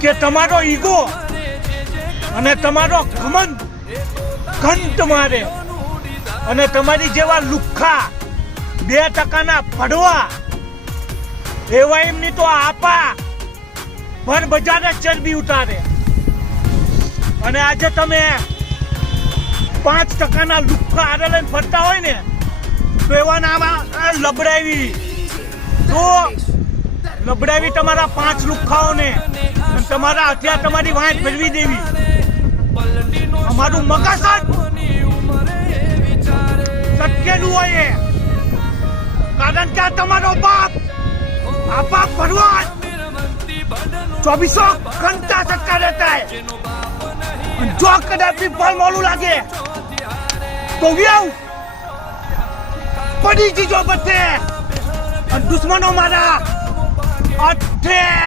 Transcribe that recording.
કે તમારો ઈગો અને તમારો ઘમંડ ઘંટ મારે અને તમારી જેવા લુખ્ખા 2% પડવા એવા એમની તો આપા ભર બજારે ચરબી ઉતારે અને આજે તમે 5% લુખ્ખા હારે લઈને ફરતા હોય ને તો એવા નામાં લબડાવી તો લબડાવી તમારા 5 લુખ્ખાઓને તમારા હથિયાર તમારી વાંચ ફેરવી દેવી અમારું મગજ સટકેલું હોય કારણ કે તમારો બાપ ભગવાન 24 घंटा सटका रहता है जो कदाच फल मोलू लागे तो व्यव बड़ी चीजों बचे दुश्मनों मारा अठे